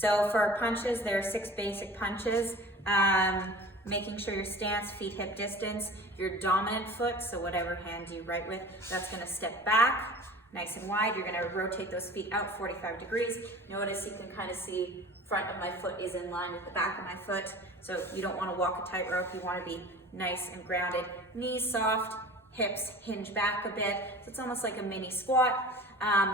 So for punches, there are 6 basic punches. Making sure your stance, feet hip distance, your dominant foot, so whatever hand you right with, that's gonna step back nice and wide. You're gonna rotate those feet out 45 degrees. Notice you can kind of see front of my foot is in line with the back of my foot. So you don't wanna walk a tightrope, you wanna be nice and grounded. Knees soft, hips hinge back a bit. So it's almost like a mini squat.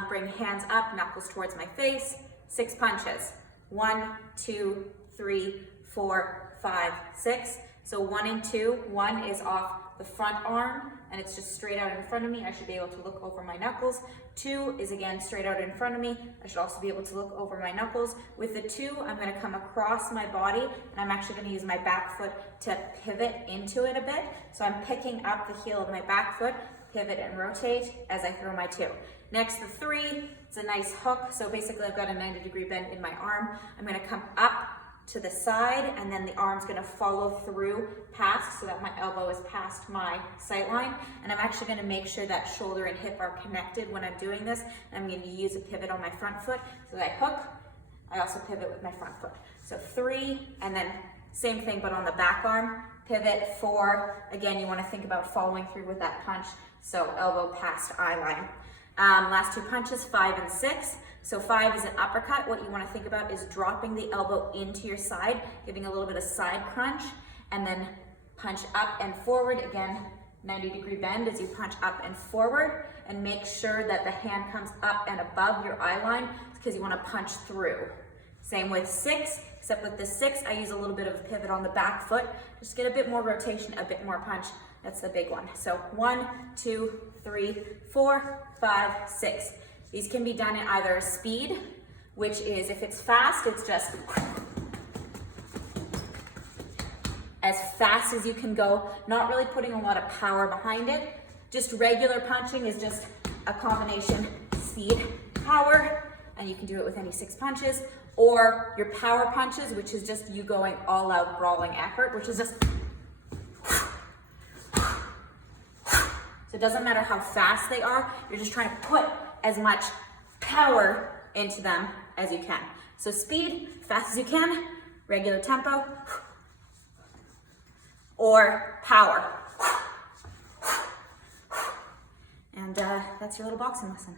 Bring hands up, knuckles towards my face. 6 punches. 1, 2, 3, 4, 5, 6. So 1 and 2, 1 is off the front arm and it's just straight out in front of me. I should be able to look over my knuckles. 2 is again straight out in front of me. I should also be able to look over my knuckles. With the 2, I'm gonna come across my body and I'm actually gonna use my back foot to pivot into it a bit. So I'm picking up the heel of my back foot, pivot and rotate as I throw my 2. Next, the 3, it's a nice hook. So basically I've got a 90-degree bend in my arm. I'm gonna come up to the side and then the arm's gonna follow through past so that my elbow is past my sight line. And I'm actually gonna make sure that shoulder and hip are connected when I'm doing this. I'm gonna use a pivot on my front foot. So that I hook, I also pivot with my front foot. So 3, and then same thing but on the back arm. Pivot, 4, again you wanna think about following through with that punch. So elbow past eye line. Last 2 punches, 5 and 6. So 5 is an uppercut. What you want to think about is dropping the elbow into your side, giving a little bit of side crunch, and then punch up and forward. Again, 90-degree bend as you punch up and forward, and make sure that the hand comes up and above your eye line because you want to punch through. Same with 6, except with the 6, I use a little bit of a pivot on the back foot. Just get a bit more rotation, a bit more punch. That's the big one. So 1, 2, 3, 4, 5, 6. These can be done in either a speed, which is if it's fast, it's just as fast as you can go, not really putting a lot of power behind it. Just regular punching is just a combination speed, power, and you can do it with any 6 punches, or your power punches, which is just you going all out brawling effort, which is just, so it doesn't matter how fast they are, you're just trying to put as much power into them as you can. So speed, fast as you can, regular tempo, or power. And that's your little boxing lesson.